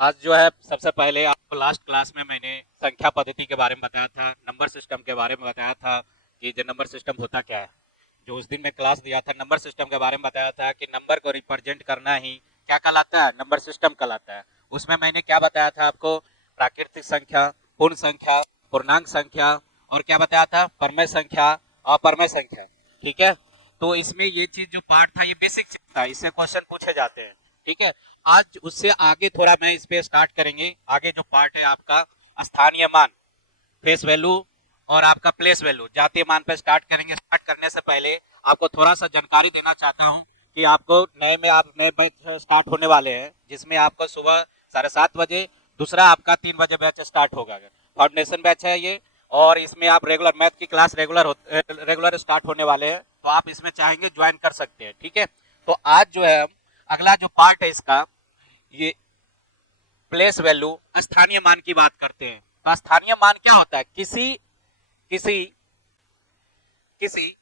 आज जो है सबसे पहले आपको लास्ट क्लास में मैंने संख्या पद्धति के बारे में बताया था, नंबर सिस्टम के बारे में बताया था कि जो नंबर सिस्टम होता क्या है। जो उस दिन मैं क्लास दिया था नंबर सिस्टम के बारे में बताया था कि नंबर को रिप्रेजेंट करना ही क्या कहलाता है, नंबर सिस्टम कहलाता है। उसमें मैंने क्या बताया था आपको, प्राकृतिक संख्या, पूर्ण संख्या, पूर्णांक संख्या और क्या बताया था, परमेय संख्या, अपरमेय संख्या। ठीक है, तो इसमें ये चीज जो पार्ट था ये बेसिक चीज था, इससे क्वेश्चन पूछे जाते हैं। ठीक है, आज उससे आगे थोड़ा मैं इस पे स्टार्ट करेंगे। आगे जो पार्ट है आपका स्थानीय मान, फेस वैल्यू और आपका प्लेस वैल्यू, जातीय मान पे स्टार्ट करेंगे। स्टार्ट करने से पहले आपको थोड़ा सा जानकारी देना चाहता हूँ कि आपको नए बैच स्टार्ट होने वाले हैं, जिसमें आपको सुबह 7:30 बजे, दूसरा आपका 3 बजे बैच स्टार्ट होगा। फाउंडेशन बैच है ये, और इसमें आप रेगुलर मैथ की क्लास रेगुलर स्टार्ट होने वाले हैं, तो आप इसमें चाहेंगे ज्वाइन कर सकते हैं। ठीक है, तो आज जो है अगला जो पार्ट है इसका, ये प्लेस वैल्यू, स्थानीय मान की बात करते हैं। तो स्थानीय मान क्या होता है, किसी किसी किसी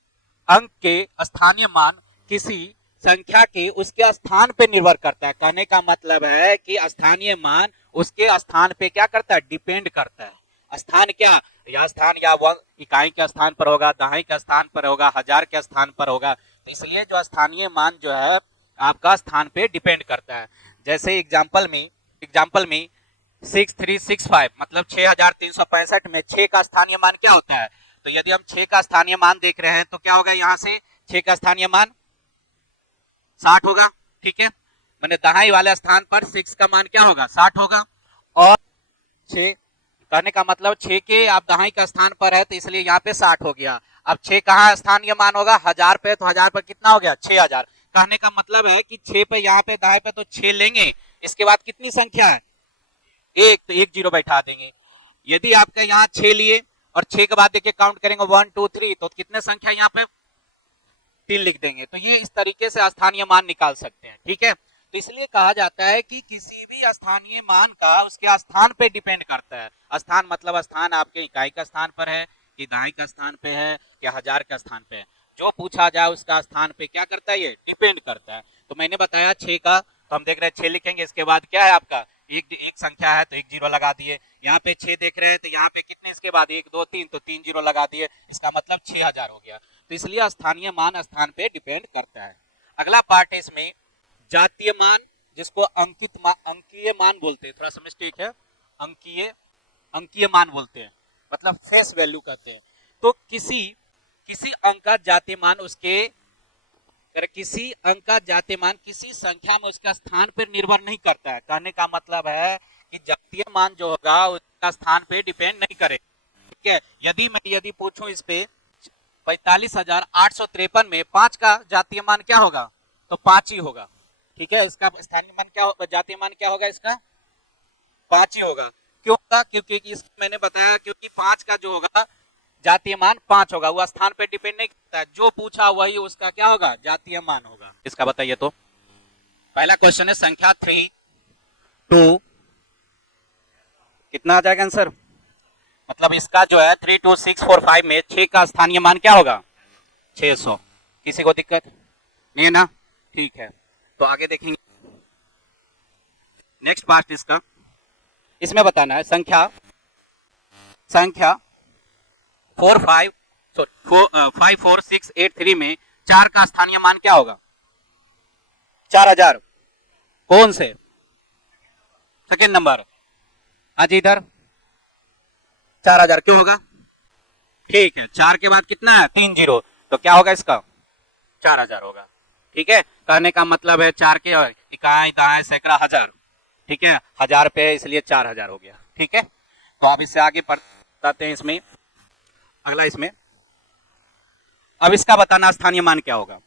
अंक के स्थानीय मान किसी संख्या के उसके स्थान पे निर्भर करता है। कहने का मतलब है कि स्थानीय मान उसके स्थान पे क्या करता है, डिपेंड करता है। स्थान क्या, या स्थान या इकाई के स्थान पर होगा, दहाई के स्थान पर होगा, हजार के स्थान पर होगा। तो इसलिए जो स्थानीय मान जो है आपका स्थान पे डिपेंड करता है। जैसे एग्जाम्पल में 6365 मतलब 6365 में 6 का स्थानीय मान क्या होता है। तो यदि हम 6 का स्थानीय मान देख रहे हैं तो क्या होगा, यहां से 6 का स्थानीय मान 60 होगा। ठीक है, मैंने दहाई वाले स्थान पर 6 का मान क्या होगा, 60 होगा। और 6 कहने का मतलब 6 के आप दहाई का स्थान पर है, तो इसलिए यहाँ पे 60 हो गया। अब 6 कहाँ स्थानीय मान होगा, हजार पे, तो हजार पे कितना हो गया, 6000। कहने का मतलब है कि 6 पे यहाँ पे दाएं पे तो 6 लेंगे, इसके बाद कितनी संख्या है, एक, तो एक जीरो बैठा देंगे। यदि आपके यहाँ 6 लिए और 6 के बाद देखिए काउंट करेंगे 1 2 3, तो कितने संख्या यहाँ पे, 3 लिख देंगे। तो ये इस तरीके से स्थानीय मान निकाल सकते हैं। ठीक है, तो इसलिए कहा जाता है कि किसी भी स्थानीय मान का उसके स्थान पे डिपेंड करता है। स्थान मतलब स्थान आपके इकाई का स्थान पर है कि दहाई का स्थान पे है कि हजार का स्थान पे है, जो पूछा जाए उसका स्थान पे क्या करता है, ये डिपेंड करता है। तो मैंने बताया 6 का, तो हम देख रहे हैं 6 लिखेंगे, इसके बाद क्या है आपका एक संख्या है तो एक जीरो लगा दिए। यहाँ पे 6 देख रहे हैं तो यहाँ पे कितने, इसके बाद 1 2 3, तो 3 जीरो लगा दिए, इसका मतलब 6000 हो गया। तो इसलिए स्थानीय मान स्थान पे डिपेंड करता है। अगला पार्ट है इसमें जातीय मान, जिसको अंकीय मान बोलते हैं, थोड़ा सा मिस्टेक है, अंकीय अंकीय मान बोलते हैं, मतलब फेस वैल्यू कहते हैं। तो किसी किसी अंक का जातीय मान उसके, किसी अंक का जातीय मान किसी संख्या में उसका स्थान पर निर्भर नहीं करता है। कहने का मतलब है कि जातीय मान जो होगा उसका स्थान पे डिपेंड नहीं करे। ठीक है, यदि पूछूं इस पे 45,853 में 5 का जातीय मान क्या होगा, तो 5 ही होगा। ठीक है, इसका स्थानीय मान क्या होगा, जातीय मान क्या होगा, इसका 5 ही होगा। क्यों होगा, क्योंकि मैंने बताया क्योंकि 5 का जो होगा जातीय मान 5 होगा, वो स्थान पे डिपेंड नहीं करता है, जो पूछा वही उसका क्या होगा, जातीय मान होगा। इसका बताइए। तो पहला क्वेश्चन है संख्या 3 2, कितना आ जाएगा आंसर, मतलब इसका जो है 32645 में 6 का स्थानीय मान क्या होगा, 600। किसी को दिक्कत नहीं है ना, ठीक है, तो आगे देखेंगे। नेक्स्ट पार्ट इसका, इसमें बताना है संख्या संख्या 54683 में 4 का स्थानीय मान क्या होगा, 4000। कौन से, सेकेंड नंबर, आज इधर 4000 क्यों होगा, ठीक है, 4 के बाद कितना है, 3 जीरो, तो क्या होगा इसका, 4000 होगा। ठीक है, कहने का मतलब है 4 के इकाई दहाई सैकड़ा हजार, ठीक है, हजार पे इसलिए 4000 हो गया। ठीक है, तो आप इससे आगे बताते हैं इसमें। अगला इसमें अब इसका बताना स्थानीय मान क्या होगा,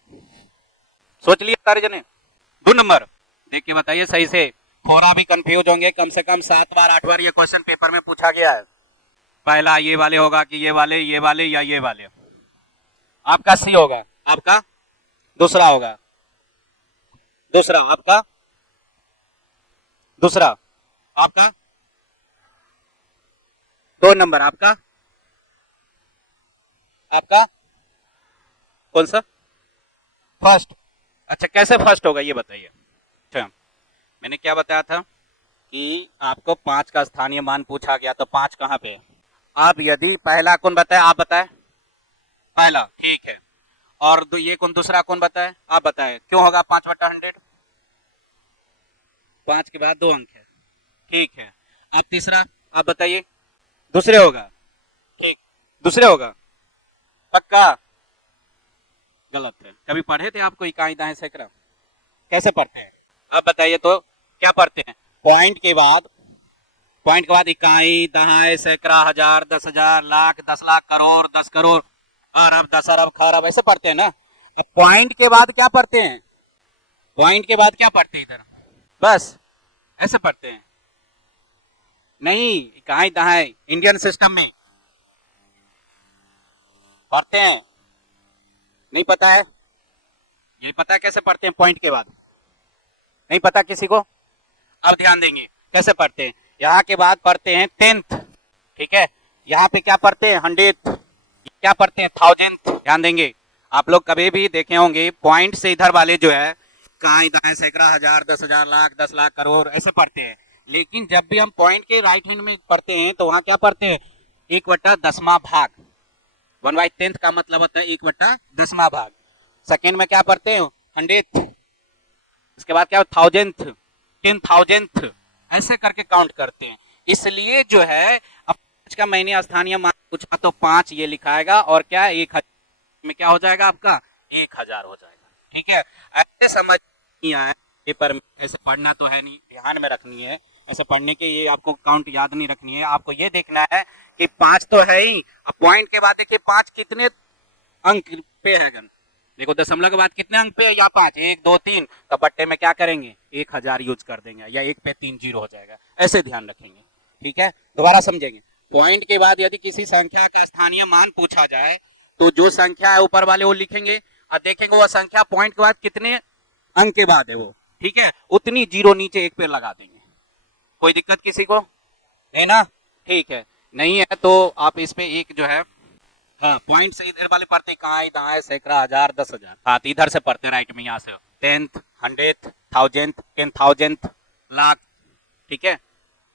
सोच लिए सारे जने। 2 नंबर देख के बताइए सही से, थोड़ा भी कंफ्यूज होंगे, कम से कम 7 बार 8 बार ये क्वेश्चन पेपर में पूछा गया है। पहला ये वाले होगा कि ये वाले या ये वाले, आपका सी होगा, आपका दूसरा होगा, दूसरा आपका, दूसरा आपका 2 नंबर आपका, आपका कौन सा, फर्स्ट। अच्छा, कैसे फर्स्ट होगा ये बताइए। अच्छा, मैंने क्या बताया था, कि आपको 5 का स्थानीय मान पूछा गया तो 5 कहाँ पे है। अब यदि पहला कौन बताए, आप बताए, पहला, ठीक है। और ये कौन दूसरा कौन बताए, आप बताए, क्यों होगा 5/100? 5 के बाद 2 अंक है, ठीक है। अब तीसरा आप बताइए, दूसरे होगा, ठीक, दूसरे होगा, पक्का? गलत है। कभी पढ़े थे आपको इकाई दाएं सैकड़ा? कैसे पढ़ते हैं अब बताइए तो, क्या पढ़ते हैं? पॉइंट के बाद इकाई दहाई सैकड़ा हजार 10,000 लाख 10 लाख करोड़ 10 करोड़ अरब 10 अरब खरब, ऐसे पढ़ते हैं ना। अब पॉइंट के बाद क्या पढ़ते हैं, पॉइंट के बाद क्या पढ़ते हैं इधर, बस ऐसे पढ़ते हैं। नहीं, इकाई दहाई इंडियन सिस्टम में पढ़ते हैं, नहीं पता है? ये पता है कैसे पढ़ते हैं पॉइंट के बाद? नहीं पता किसी को? अब ध्यान देंगे कैसे पढ़ते हैं। यहाँ के बाद पढ़ते हैं 10th, ठीक है। यहाँ पे क्या पढ़ते हैं 100th, क्या पढ़ते हैं 1000th। ध्यान देंगे, आप लोग कभी भी देखे होंगे पॉइंट से इधर वाले जो है इकाई दाएं सैकड़ा हजार 10,000 लाख 10 लाख करोड़ ऐसे पढ़ते हैं। लेकिन जब भी हम पॉइंट के राइट हैंड में पढ़ते हैं तो वहां क्या पढ़ते हैं 1/10वां भाग। 1/10 का मतलब होता है 1/10वां भाग। सेकेंड में क्या पढ़ते हैं 100th, इसके बाद क्या 1000th 10,000th, ऐसे करके काउंट करते हैं। इसलिए जो है अब 5 का मैंने स्थानीय मान पूछा तो 5 ये लिखाएगा और क्या 1,000 में क्या हो जाएगा आपका 1,000 हो जाएगा, ठीक है। ऐसे समझ नहीं आया पेपर में, ऐसे पढ़ना तो है नहीं, ध्यान में रखनी है। ऐसे पढ़ने के ये आपको काउंट याद नहीं रखनी है, आपको ये देखना है कि 5 तो है ही। अब पॉइंट के बाद देखिए 5 कितने अंक पे है गन, देखो दशमलव के बाद कितने अंक पे है या 5, 1 2 3, तो बट्टे में क्या करेंगे 1,000 यूज कर देंगे या 1 पे 3 जीरो हो जाएगा, ऐसे ध्यान रखेंगे, ठीक है। दोबारा समझेंगे, पॉइंट के बाद यदि किसी संख्या का स्थानीय मान पूछा जाए तो जो संख्या है ऊपर वाले वो लिखेंगे और देखेंगे वो संख्या पॉइंट के बाद कितने अंक के बाद है वो, ठीक है, उतनी जीरो नीचे एक पे लगा देंगे। कोई दिक्कत किसी को नहीं ना, ठीक है। नहीं है तो आप इस पे एक जो है, हाँ पॉइंट से इधर वाले पढ़ते इकाई दाएं सैकड़ा हजार 10,000, हाँ तो इधर से पढ़ते राइट में, यहाँ से 10th 100th 1000th 10,000th lakh, ठीक है।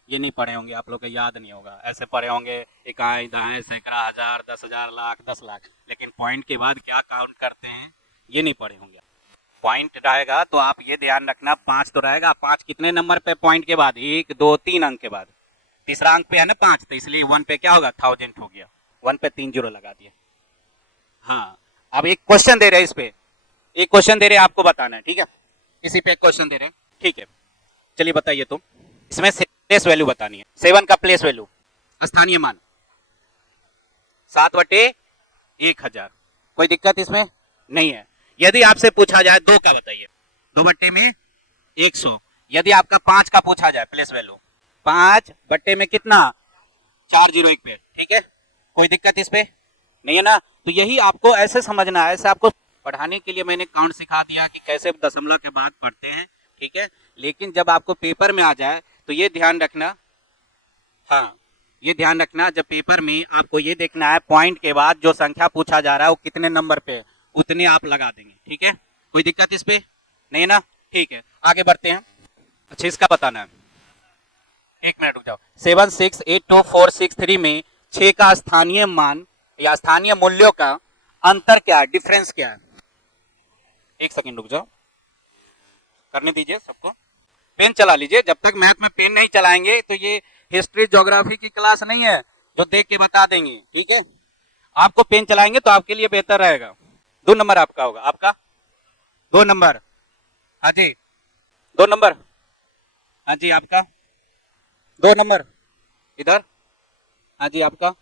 ये नहीं पढ़े होंगे आप लोग को, याद नहीं होगा, ऐसे पढ़े होंगे इकाई दाएं सैकड़ा हजार 10,000 लाख 10 लाख, लेकिन पॉइंट के बाद क्या काउंट करते हैं ये नहीं पढ़े होंगे। पॉइंट रहेगा तो आप ये ध्यान रखना 5 तो रहेगा, 5 कितने नंबर पे पॉइंट के बाद 1 2 3 अंक के बाद, तीसरा अंक पे है ना 5, तो इसलिए 1 पे क्या होगा 1000 हो गया, 1 पे 3 जीरो लगा दिया। हाँ अब एक क्वेश्चन दे रहे हैं, इस पे एक क्वेश्चन दे रहे हैं, आपको बताना है, ठीक है। इसी पे एक क्वेश्चन दे रहे हैं, ठीक है। चलिए बताइए तो, इसमें प्लेस वैल्यू बतानी है, 7 का प्लेस वैल्यू स्थानीय मान 7/1000, कोई दिक्कत इसमें नहीं है। यदि आपसे पूछा जाए 2 का बताइए, 2/100, यदि आपका 5 का पूछा जाए प्लेस वैल्यू 5/में कितना 401 पे, ठीक है, कोई दिक्कत इस पे नहीं है ना। तो यही आपको ऐसे समझना है, ऐसे आपको पढ़ाने के लिए मैंने काउंट सिखा दिया कि कैसे दशमलव के बाद पढ़ते हैं, ठीक है। लेकिन जब आपको पेपर में आ जाए तो ये ध्यान रखना, हाँ ये ध्यान रखना, जब पेपर में आपको ये देखना है पॉइंट के बाद जो संख्या पूछा जा रहा है वो कितने नंबर पे है, उतने आप लगा देंगे, ठीक है। कोई दिक्कत इस पे नहीं है ना, ठीक है। आगे बढ़ते हैं। अच्छा इसका बताना है, एक मिनट रुक जाओ। 768246 में 6 का स्थानीय मान या स्थानीय मूल्यों का अंतर क्या है, डिफरेंस क्या है? एक सेकंड रुक जाओ, करने दीजिए सबको, पेन चला लीजिए। जब तक मैथ में पेन नहीं चलाएंगे तो ये हिस्ट्री ज्योग्राफी की क्लास नहीं है जो देख के बता देंगे, ठीक है। आपको पेन चलाएंगे तो आपके लिए बेहतर रहेगा। 2 नंबर आपका होगा, आपका 2 नंबर, हाँ जी 2 नंबर, हाँ जी आपका 2 नंबर इधर, हाँ जी आपका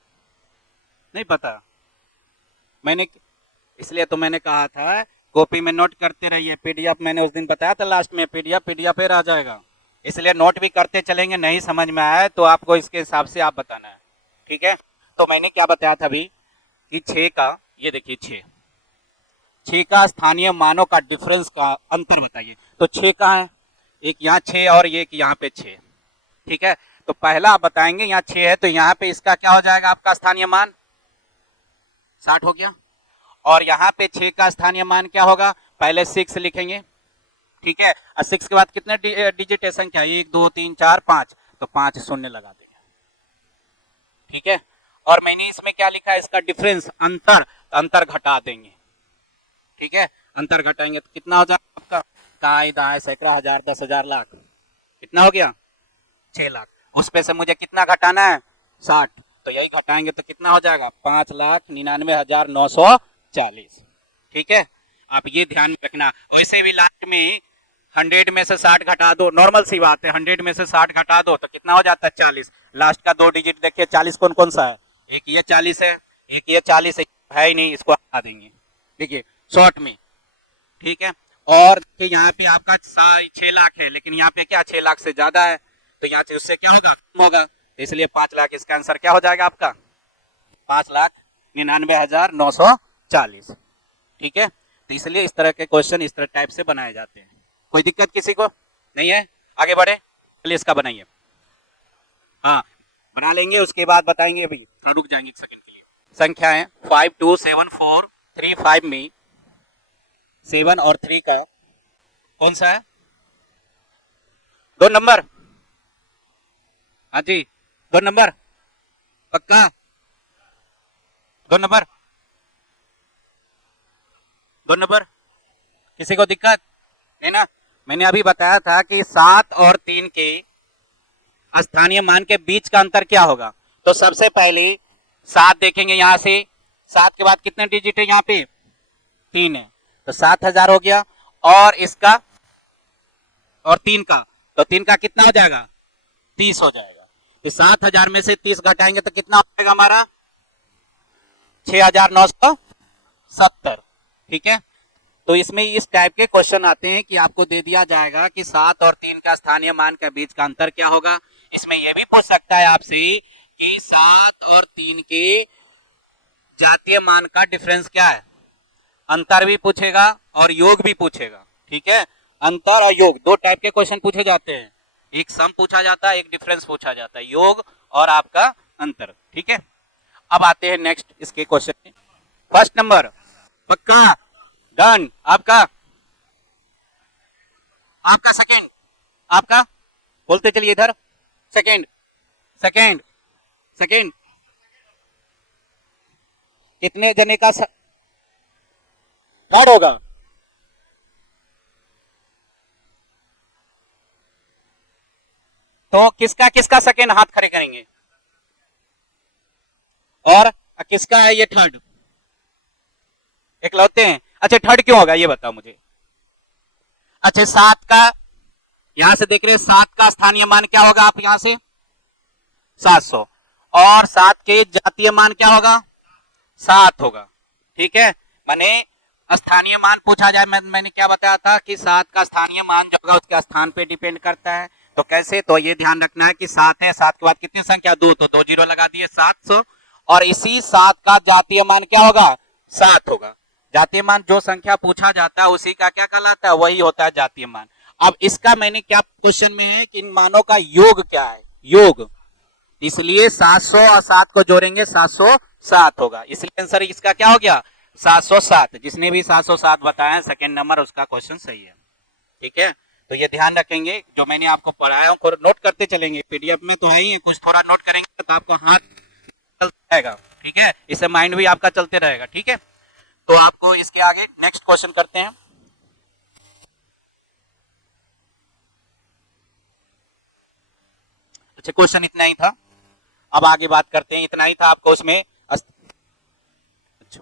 नहीं पता, मैंने इसलिए तो मैंने कहा था कॉपी में नोट करते रहिए। पीडीएफ मैंने उस दिन बताया था लास्ट में, पीडीएफ फिर आ जाएगा, इसलिए नोट भी करते चलेंगे। नहीं समझ में आया तो आपको इसके हिसाब से आप बताना है, ठीक है। तो मैंने क्या बताया था अभी कि 6 का, ये देखिए 6 का स्थानीय मानों का डिफरेंस का अंतर बताइए। तो 6 कहाँ है, एक यहाँ 6 और एक यहाँ पे 6, ठीक है। तो पहला आप बताएंगे यहाँ 6 है तो यहाँ पे इसका क्या हो जाएगा आपका स्थानीय मान 60 हो गया, और यहाँ पे 6 का स्थानीय मान क्या होगा, पहले 6 लिखेंगे ठीक है। और 6 के बाद कितने डिजिट है संख्या, 1 2 3 4 5, तो 5 शून्य लगा देंगे, ठीक है। और मैंने इसमें क्या लिखा है, इसका डिफरेंस, अंतर, तो अंतर घटा देंगे, ठीक है। अंतर घटाएंगे तो कितना हो जाएगा आपका, काई दाएं सैकड़ा हजार 10,000 लाख, कितना हो गया 6 लाख। उस पे से मुझे कितना घटाना है 60, तो यही घटाएंगे तो कितना हो जाएगा 5,99,940, ठीक है। आप ये ध्यान में रखना। वैसे भी लास्ट में 100 में से 60 घटा दो, नॉर्मल सी बात है, 100 में से 60 घटा दो तो कितना हो जाता है 40। लास्ट का 2 डिजिट देखिए 40 कौन कौन सा है, एक ये 40 है, एक ये 40 है ही नहीं, इसको हटा देंगे, देखिए शॉर्ट में, ठीक है। और देखिए यहाँ पे आपका 6 लाख है, लेकिन यहाँ पे क्या 6 लाख से ज्यादा है, तो यहाँ से उससे क्या होगा कम होगा, तो इसलिए 5 लाख, इसका आंसर क्या हो जाएगा आपका 5,99,940, ठीक है। तो इसलिए इस तरह के क्वेश्चन इस तरह टाइप से बनाए जाते हैं। कोई दिक्कत किसी को नहीं है, आगे बढ़े, चलिए इसका बनाइए। हाँ बना लेंगे, उसके बाद बताएंगे, अभी रुक जाएंगे एक सेकंड के लिए। संख्या है 527435 में 7 और 3 का कौन सा है, 2 नंबर, हाँ जी 2 नंबर, पक्का 2 नंबर, 2 नंबर, किसी को दिक्कत है ना। मैंने अभी बताया था कि 7 और 3 के स्थानीय मान के बीच का अंतर क्या होगा, तो सबसे पहले 7 देखेंगे, यहां से 7 के बाद कितने डिजिट है, यहाँ पे 3 है, तो 7,000 हो गया। और इसका और 3 का, तो 3 का कितना हो जाएगा 30 हो जाएगा। इस 7,000 में से 30 घटाएंगे तो कितना हो जाएगा हमारा 6,970, ठीक है। तो इसमें इस टाइप के क्वेश्चन आते हैं कि आपको दे दिया जाएगा कि 7 और 3 का स्थानीय मान के बीच का अंतर क्या होगा। इसमें यह भी पूछ सकता है आपसे कि 7 और 3 के जातीय मान का डिफरेंस क्या है, अंतर भी पूछेगा और योग भी पूछेगा, ठीक है। अंतर और योग 2 टाइप के क्वेश्चन पूछे जाते हैं, एक सम पूछा जाता है, एक डिफरेंस पूछा जाता है, योग और आपका अंतर, ठीक है। अब आते हैं नेक्स्ट इसके क्वेश्चन में। फर्स्ट नंबर पक्का डन, आपका सेकंड, आपका बोलते चलिए इधर, सेकंड सेकंड सेकंड, कितने जने का थर्ड होगा, तो किसका किसका सेकंड हाथ खड़े करेंगे, और किसका है ये थर्ड, इकलौते हैं। अच्छा थर्ड क्यों होगा ये बताओ मुझे। अच्छा 7 का, यहां से देख रहे हैं 7 का स्थानीय मान क्या होगा, आप यहां से 700, और 7 के जातीय मान क्या होगा 7 होगा, ठीक है। माने स्थानीय मान पूछा जाए, मैंने क्या बताया था कि 7 का स्थानीय मान जो होगा उसके स्थान पे डिपेंड करता है। तो कैसे, तो ये ध्यान रखना है कि 7 है, 7 के बाद कितनी संख्या 2, तो 2 जीरो लगा दिए 700, और इसी 7 का जातीय मान क्या होगा 7 होगा। जातीय मान जो संख्या पूछा जाता है उसी का क्या कहलाता है, वही होता है जातीय मान। अब इसका मैंने क्या क्वेश्चन में है कि इन मानों का योग क्या है, योग, इसलिए 700 और 7 को जोड़ेंगे 707 होगा, इसलिए आंसर इसका क्या हो गया 707। जिसने भी 707 बताया सेकंड नंबर उसका क्वेश्चन सही है, ठीक है। तो ये ध्यान रखेंगे, जो मैंने आपको पढ़ाया उनको नोट करते चलेंगे, पीडीएफ में तो है ही है, कुछ थोड़ा नोट करेंगे तो आपको हाथ चलता रहेगा, ठीक है, इससे माइंड भी आपका चलते रहेगा, ठीक है। तो आपको इसके आगे नेक्स्ट क्वेश्चन करते हैं। अच्छा क्वेश्चन इतना ही था, अब आगे बात करते हैं, इतना ही था आपको उसमें, अच्छा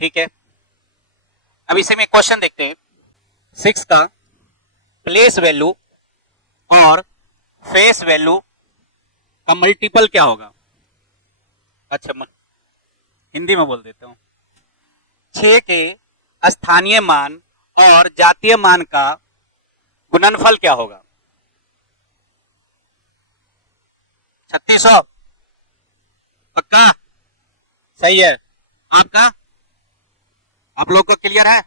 ठीक है। अब इसे में क्वेश्चन देखते हैं, 6 का प्लेस वैल्यू और फेस वैल्यू का मल्टीपल क्या होगा। अच्छा हिंदी में बोल देता हूं, 6 के स्थानीय मान और जातीय मान का गुणनफल क्या होगा, 3600, पक्का सही है आपका, आप लोग को क्लियर है,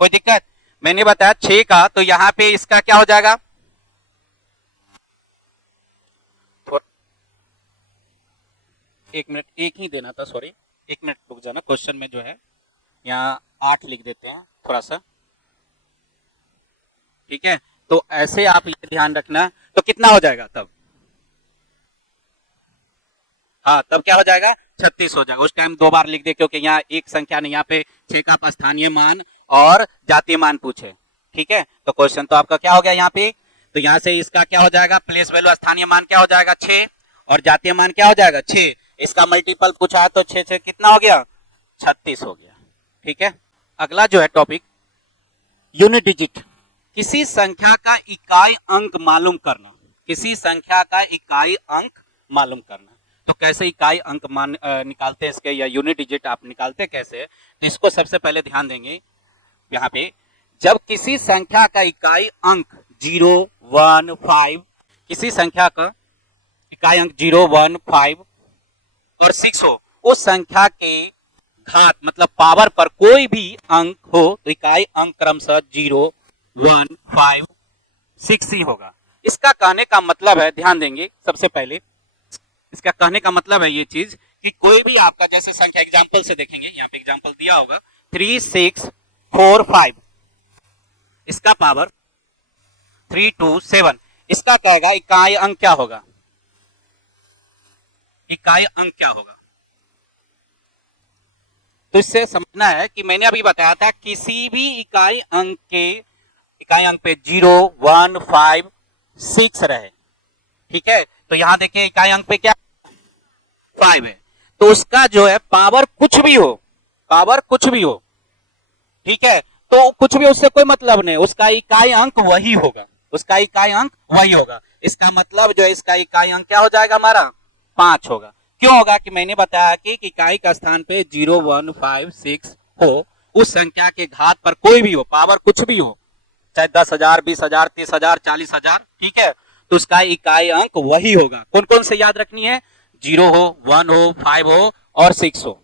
कोई दिक्कत। मैंने बताया 6 का, तो यहां पे इसका क्या हो जाएगा, एक मिनट, एक ही देना था, सॉरी 1 मिनट रुक जाना, क्वेश्चन में जो है यहाँ 8 लिख देते हैं थोड़ा सा, ठीक है, तो ऐसे आप ये ध्यान रखना, तो कितना हो जाएगा तब, हाँ तब क्या हो जाएगा 36 हो जाएगा। उस टाइम 2 बार लिख दे, क्योंकि यहाँ एक संख्या नहीं, यहाँ पे 6 का स्थानीय मान और जातीय मान पूछे, ठीक है। तो क्वेश्चन तो आपका क्या हो गया यहाँ पे, तो यहाँ से इसका क्या हो जाएगा, प्लेस वैल्यू स्थानीय मान क्या हो जाएगा 6 और जातीय मान क्या हो जाएगा 6, इसका मल्टीपल पूछा तो 6 से कितना हो गया 36 हो गया, ठीक है। अगला जो है टॉपिक यूनिट डिजिट, किसी संख्या का इकाई अंक मालूम करना, किसी संख्या का इकाई अंक मालूम करना। तो कैसे इकाई अंक निकालते हैं इसके, या यूनिट डिजिट आप निकालते कैसे, तो इसको सबसे पहले ध्यान देंगे यहाँ पे। जब किसी संख्या का इकाई अंक 0, 1, 5, किसी संख्या का इकाई अंक 0, 1, 5 और 6 हो, उस संख्या के घात मतलब पावर पर कोई भी अंक हो तो इकाई अंक क्रमशः 0, 1, 5, 6 ही होगा। इसका कहने का मतलब है, ध्यान देंगे सबसे पहले, इसका कहने का मतलब है ये चीज कि कोई भी आपका जैसे संख्या, एग्जांपल से देखेंगे, यहाँ पे एग्जांपल दिया होगा 3, 6, 4, 5, इसका पावर 3, 2, 7, इसका कहेगा इकाई अंक क्या होगा, इकाई अंक क्या होगा। तो इससे समझना है कि मैंने अभी बताया था किसी भी इकाई अंक पे 0, 1, 5, 6 रहे, ठीक है। तो यहां देखिए इकाई अंक पे क्या 5 है, तो उसका जो है पावर कुछ भी हो, पावर कुछ भी हो, ठीक है, तो कुछ भी उससे कोई मतलब नहीं, उसका इकाई अंक वही होगा, उसका इकाई अंक वही होगा। इसका मतलब जो है इसका इकाई अंक क्या हो जाएगा हमारा 5 होगा। क्यों होगा कि मैंने बताया कि इकाई का स्थान पे 0, 1, 5, 6 हो, उस संख्या के घात पर कोई भी हो, पावर कुछ भी हो, चाहे 10,000, 20,000, 30,000, 40,000, ठीक है, तो उसका इकाई अंक वही होगा। कौन कौन से याद रखनी है, 0 हो, 1 हो, 5 हो और 6 हो,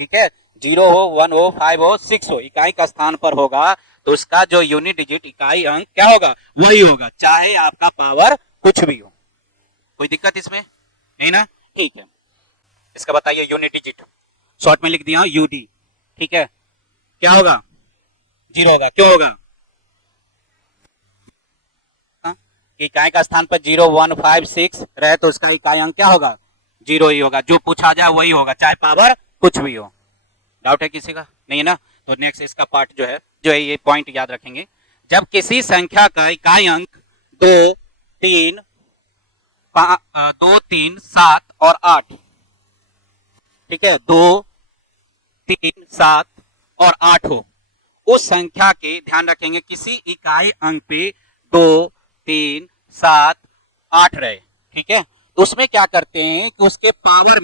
ठीक है, 0 हो, 1 हो, 5 हो, 6 हो, इकाई का स्थान पर होगा तो उसका जो यूनिट डिजिट इकाई अंक क्या होगा वही होगा, चाहे आपका पावर कुछ भी हो। कोई दिक्कत इसमें नहीं ना, ठीक है। इसका बताइए यूनिट डिजिट, शॉर्ट में लिख दिया यूडी, ठीक है, क्या होगा 0 होगा। क्यों होगा, इकाई का स्थान पर 0, 1, 5, 6 रहे तो उसका इकाई अंक क्या होगा 0 ही होगा, जो पूछा जाए वही होगा, चाहे पावर कुछ भी हो। डाउट है किसी का, नहीं है ना। तो नेक्स्ट इसका पार्ट जो है ये पॉइंट याद रखेंगे। जब किसी संख्या का इकाई अंक 2, 3, 7 और 8, ठीक है, 2, 3, 7 और 8 हो, उस संख्या के ध्यान रखेंगे किसी इकाई अंक पे 2, 3, 7, 8 रहे, ठीक है, तो उसमें क्या करते हैं कि उसके पावर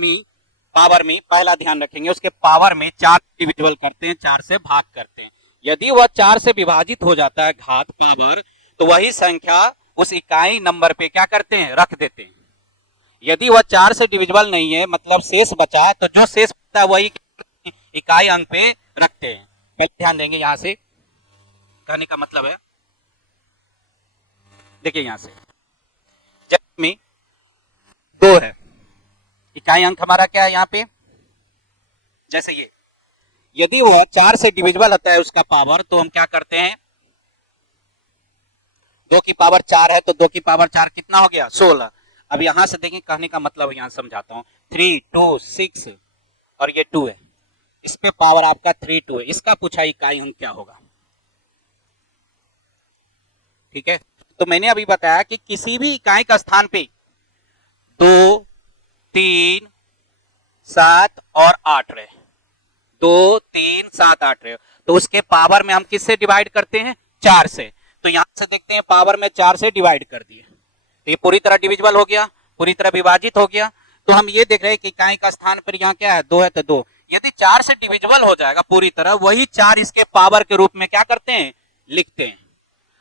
में पहला ध्यान रखेंगे, उसके पावर में 4 डिविजिबल करते हैं, 4 से भाग करते हैं। यदि वह 4 से विभाजित हो जाता है घात पावर, तो वही संख्या उस इकाई नंबर पे क्या करते हैं रख देते हैं। यदि वह 4 से डिविजिबल नहीं है, मतलब शेष बचा, तो जो शेष बचा है वही इकाई अंक पे रखते हैं। पहले ध्यान देंगे, यहां से कहने का मतलब है, देखिए यहां से जब में 2 है, इकाई अंक हमारा क्या है यहाँ पे, जैसे ये यदि वह 4 से डिविजिबल होता है उसका पावर, तो हम क्या करते हैं 2 की पावर 4 है तो 2 की पावर 4 कितना हो गया 16। अब यहां से देखें, कहने का मतलब यहां समझाता हूं, 3, 2, 6 और ये 2 है, इस पे पावर आपका 3, 2 है, इसका पूछा इकाई अंक क्या होगा, ठीक है। तो मैंने अभी बताया कि किसी भी इकाई का स्थान पे 2, 3, 7 और 8 रहे, 2, 3, 7, 8 रहे, तो उसके पावर में हम किससे डिवाइड करते हैं 4 से। तो यहां से देखते हैं पावर में 4 से डिवाइड कर दिए, तो ये पूरी तरह डिविजिबल हो गया, पूरी तरह विभाजित हो गया। तो हम ये देख रहे हैं कि इकाई का स्थान पर यहाँ क्या है 2 है, तो 2 यदि 4 से डिविजिबल हो जाएगा पूरी तरह, वही 4 इसके पावर के रूप में क्या करते हैं लिखते हैं।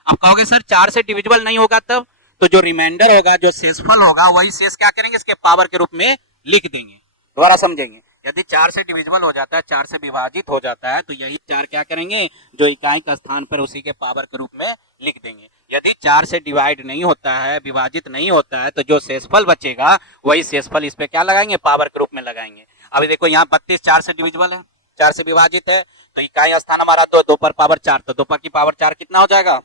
आप कहोगे सर 4 से डिविजिबल नहीं होगा तब, तो जो रिमाइंडर होगा, जो शेषफल होगा, वही शेष क्या करेंगे इसके पावर के रूप में लिख देंगे। दोबारा समझेंगे, यदि 4 से डिविजिबल हो जाता है, 4 से विभाजित हो जाता है, तो यही 4 क्या करेंगे जो इकाई का स्थान पर उसी के पावर के रूप में लिख देंगे। यदि 4 से डिवाइड नहीं होता है, विभाजित नहीं होता है, तो जो शेषफल बचेगा वही शेषफल इस पे क्या लगाएंगे पावर के रूप में लगाएंगे। अभी देखो यहाँ 32 4 से डिविजिबल है, 4 से विभाजित है, तो इकाई स्थान हमारा तो 2 पर पावर 4, तो 2 पर की पावर 4 कितना हो जाएगा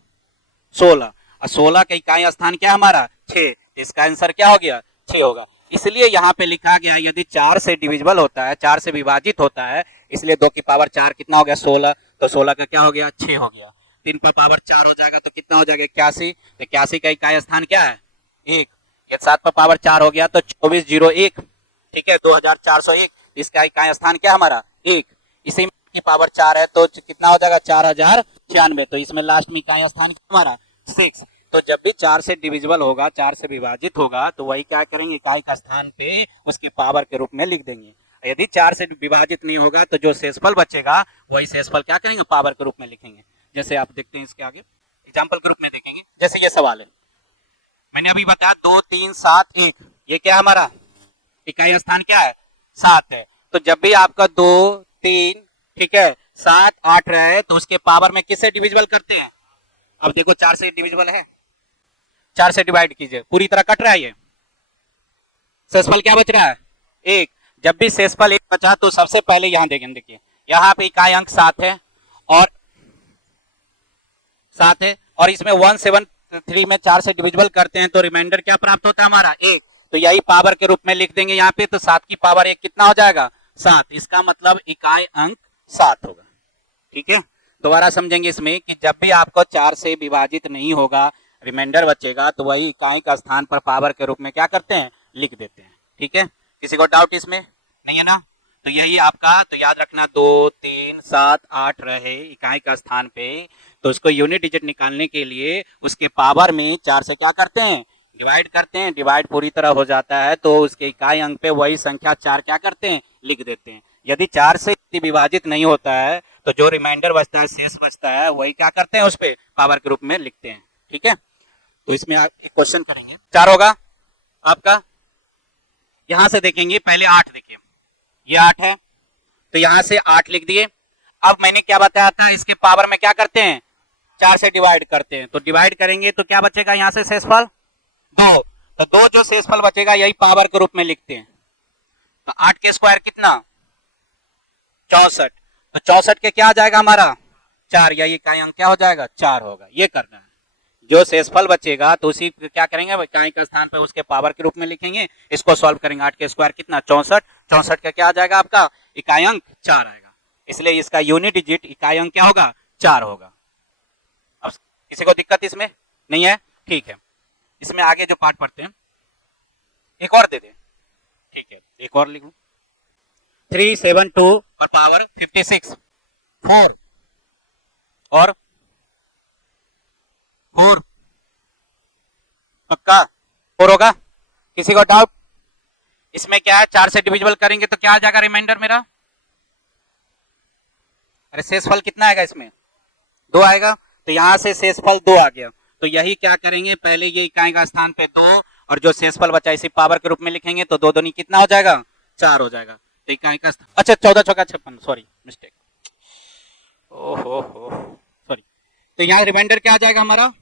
16, और 16 का इकाई स्थान क्या हमारा 6, इसका आंसर क्या हो गया 6 होगा। इसलिए यहाँ पे लिखा गया यदि 4 से डिविजिबल होता है, 4 से विभाजित होता है, इसलिए 2 की पावर 4 कितना हो गया 16, तो 16 का क्या हो गया 6 हो गया। 3 पर पावर 4 हो जाएगा तो कितना हो जाएगा 81, तो 81 का इकाई स्थान क्या है 1, ये 7 पर पावर 4 हो गया तो 2401, ठीक है 2401, इसका इकाई स्थान क्या हमारा 1, इसी में की पावर 4 है तो कितना हो जाएगा 4096, तो इसमें लास्ट में इकाई स्थान हमारा 6। तो जब भी 4 से डिविजिबल होगा, 4 से विभाजित होगा, तो वही क्या करेंगे इकाई का स्थान पे उसके पावर के रूप में लिख देंगे। यदि 4 से विभाजित नहीं होगा तो जो शेषफल बचेगा वही शेषफल क्या करेंगे पावर के रूप में लिखेंगे। जैसे आप देखते हैं इसके आगे एग्जाम्पल के रूप में देखेंगे, जैसे ये सवाल है मैंने अभी बताया 2 3 7 1, ये क्या हमारा इकाई स्थान क्या है 7 है। तो जब भी आपका 2 3 ठीक है 7 8 रहे तो उसके पावर में किससे डिविजिबल करते हैं। अब देखो 4 से डिविजिबल है, 4 से डिवाइड कीजिए, पूरी तरह कट रहा है, ये शेषफल क्या बच रहा है 1। जब भी शेषफल 1 बचा तो सबसे पहले यहां देखें, देखिए यहाँ पे इकाई अंक 7 है और 7 है और इसमें 173 में 4 से डिविजिबल करते हैं तो रिमाइंडर क्या प्राप्त होता है हमारा 1, तो यही पावर के रूप में लिख देंगे यहाँ पे, तो 7 की पावर 1 कितना हो जाएगा 7, इसका मतलब इकाई अंक 7 होगा। ठीक है, दोबारा समझेंगे इसमें कि जब भी आपको 4 से विभाजित नहीं होगा, रिमाइंडर बचेगा, तो वही इकाई का स्थान पर पावर के रूप में क्या करते हैं लिख देते हैं। ठीक है, किसी को डाउट इसमें नहीं है ना, तो यही आपका, तो याद रखना 2 3 7 8 रहे इकाई का स्थान पे, तो उसको यूनिट डिजिट निकालने के लिए उसके पावर में 4 से क्या करते हैं डिवाइड करते हैं, डिवाइड पूरी तरह हो जाता है तो उसके इकाई अंक पे वही संख्या 4 क्या करते हैं लिख देते हैं। यदि 4 से विभाजित नहीं होता है तो जो रिमाइंडर बचता है शेष बचता है वही क्या करते हैं उस पे पावर के रूप में लिखते हैं। ठीक है, तो इसमें आप एक क्वेश्चन करेंगे 4 होगा आपका, यहां से देखेंगे पहले 8 देखिए, ये 8 है तो यहां से 8 लिख दिए। अब मैंने क्या बताया था इसके पावर में क्या करते हैं 4 से डिवाइड करते हैं, तो डिवाइड करेंगे तो क्या बचेगा यहां से शेषफल 2, तो 2 जो शेषफल बचेगा यही पावर के रूप में लिखते हैं। तो 8 के स्क्वायर कितना 64, तो 64 के क्या आ जाएगा हमारा 4, यही इकाई अंक क्या हो जाएगा 4 होगा। ये करना है, जो शेषफल बचेगा तो उसी क्या करेंगे इकाई के स्थान पर उसके पावर के रूप में लिखेंगे, इसको सॉल्व करेंगे। 8 के स्क्वायर कितना 64, 64 का क्या आ जाएगा आपका इकाई अंक 4 आएगा, इसलिए इसका यूनिट डिजिट इकाई अंक क्या होगा 4 होगा। अब किसी को दिक्कत इसमें नहीं है, ठीक है, इसमें आगे जो पार्ट पढ़ते हैं एक और दे दे, ठीक है एक और लिखूं 372 पर पावर 56 4 और 4 पक्का 4 होगा। किसी को डाउट इसमें क्या है 4 से डिविजिबल करेंगे तो क्या आ जाएगा रिमाइंडर मेरा, अरे शेषफल कितना आएगा इसमें 2 आएगा, तो यहां से शेषफल 2 आ गया, तो यही क्या करेंगे पहले ये इकाई का स्थान पे 2 और जो शेषफल बचा इसी पावर के रूप में लिखेंगे तो 2 दूनी कितना हो जाएगा 4 हो जाएगा। तो इकाई का अच्छा 14 चौका 56, सॉरी मिस्टेक, ओहो सॉरी, तो यहाँ रिमाइंडर क्या आ जाएगा हमारा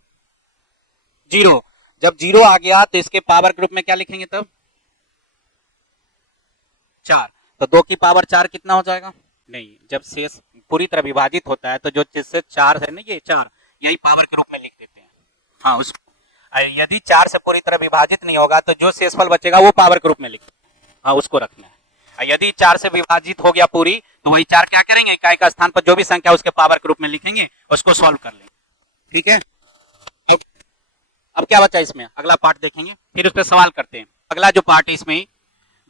0, जब 0 आ गया तो इसके पावर के रूप में क्या लिखेंगे तब 4, तो 2 की पावर 4 कितना हो जाएगा, नहीं जब शेष पूरी तरह विभाजित होता है तो जो जिससे 4 है ना ये 4 यही पावर के रूप में लिख देते हैं। हाँ उसको यदि 4 से पूरी तरह विभाजित नहीं होगा तो जो शेषफल बचेगा वो पावर के रूप में लिख, हाँ उसको रखना है। यदि 4 से विभाजित हो गया पूरी तो वही 4 क्या करेंगे इकाई का स्थान पर जो भी संख्या उसके पावर के रूप में लिखेंगे उसको सॉल्व कर लेंगे। ठीक है, अब क्या बचा इसमें अगला पार्ट देखेंगे फिर उस पर सवाल करते हैं। अगला जो पार्ट है इसमें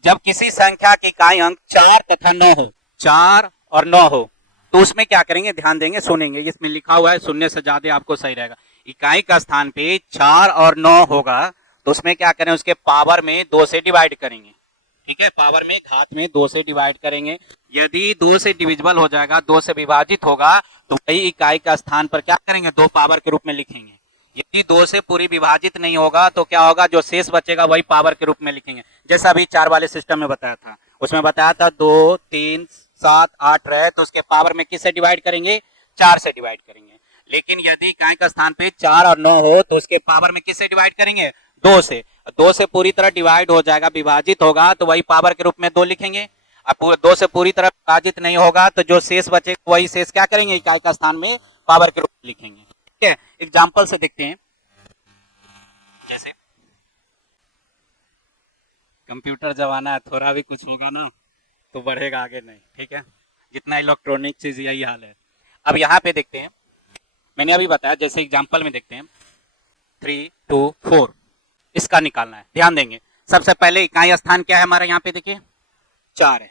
जब किसी संख्या के इकाई अंक 4 तथा 9 हो, 4 और 9 हो तो उसमें क्या करेंगे ध्यान देंगे सुनेंगे, इसमें लिखा हुआ है सुनने से ज्यादा आपको सही रहेगा। इकाई का स्थान पे 4 और 9 होगा तो उसमें क्या करें उसके पावर में 2 से डिवाइड करेंगे। ठीक है, पावर में घात में 2 से डिवाइड करेंगे, यदि 2 से डिविजिबल हो जाएगा 2 से विभाजित होगा तो वही इकाई का स्थान पर क्या करेंगे 2 पावर के रूप में लिखेंगे। यदि 2 से पूरी विभाजित नहीं होगा तो क्या होगा जो शेष बचेगा वही पावर के रूप में लिखेंगे, जैसा अभी 4 वाले सिस्टम में बताया था। उसमें बताया था 2 3 7 8 रहे तो उसके पावर में किससे डिवाइड करेंगे 4 से डिवाइड करेंगे, लेकिन यदि इकाई का स्थान पे 4 और 9 हो तो उसके पावर में किससे डिवाइड करेंगे 2 से, 2 से पूरी तरह डिवाइड हो जाएगा विभाजित होगा तो वही पावर के रूप में 2 लिखेंगे। अब 2 से पूरी तरह विभाजित नहीं होगा तो जो शेष बचेगा वही शेष क्या करेंगे इकाई का स्थान में पावर के रूप में लिखेंगे। ठीक है, एग्जाम्पल से देखते हैं। जैसे कंप्यूटर जमाना है, थोड़ा भी कुछ होगा ना तो बढ़ेगा आगे नहीं, ठीक है, जितना इलेक्ट्रॉनिक चीज यही हाल है। अब यहाँ पे देखते हैं, मैंने अभी बताया, जैसे एग्जाम्पल में देखते हैं 3 2 4 इसका निकालना है। ध्यान देंगे, सबसे पहले इकाई स्थान क्या है हमारा, यहाँ पे देखिए 4 है।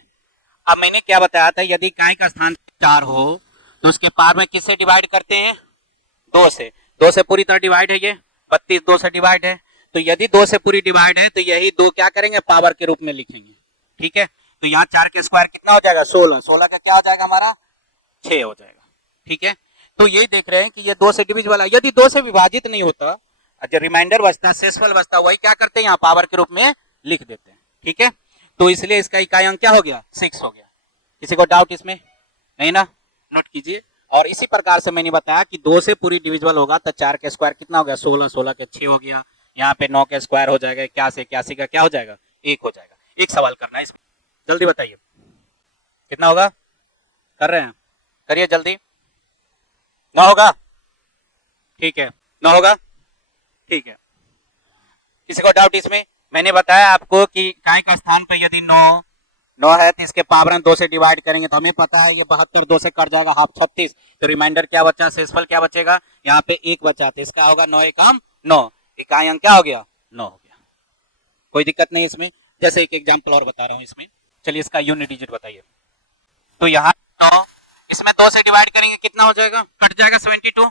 अब मैंने क्या बताया था, यदि इकाई का स्थान 4 हो तो उसके पावर में किससे डिवाइड करते हैं, 2 से। 2 से पूरी तरह डिवाइड है, ये 32 2 से डिवाइड है, तो यदि 2 से पूरी डिवाइड है तो यही 2 क्या करेंगे, पावर के रूप में लिखेंगे, ठीक है। तो यहाँ 4 के स्क्वायर कितना हो जाएगा, 16, 16 का क्या हो जाएगा हमारा, 6 हो जाएगा, ठीक है। तो ये देख रहे हैं कि ये 2 से डिविजिबल है, यदि 2 से विभाजित नहीं होता, जो रिमाइंडर बचता, शेषफल बचता, वही क्या करते हैं, यहाँ पावर के रूप में लिख देते हैं, ठीक है। तो इसलिए इसका इकाई अंक क्या हो गया, 6 हो गया। किसी को डाउट इसमें नहीं ना, नोट कीजिए। और इसी प्रकार से मैंने बताया कि 2 से पूरी डिविजिबल होगा तो 4 के स्क्वायर कितना हो गया, 16, 16 के 6 हो गया। यहाँ पे 9 के स्क्वायर हो जाएगा, 81, 81 का क्या हो जाएगा, 1 हो जाएगा। एक सवाल करना है इसमें, जल्दी बताइए कितना होगा, कर रहे हैं, करिए जल्दी। 9 होगा, ठीक है, 9 होगा, ठीक है। किसी को डाउट इसमें, मैंने बताया आपको कि इकाई का स्थान पे यदि 9 है तो इसके पावर हम 2 से डिवाइड करेंगे तो हमें पता है ये 72 2 से कट जाएगा, हाफ 36, तो रिमाइंडर क्या बचा, शेषफल क्या बचेगा, यहाँ पे 1 बचा, तो इसका होगा 9 एकम 9, इकाई अंक क्या हो गया, 9 हो गया। कोई दिक्कत नहीं इसमें। जैसे एक एग्जाम्पल और बता रहा हूँ इसमें, चलिए इसका यूनिट डिजिट बताइए। तो यहाँ 9, इसमें 2 से डिवाइड करेंगे कितना हो जाएगा, कट जाएगा 72,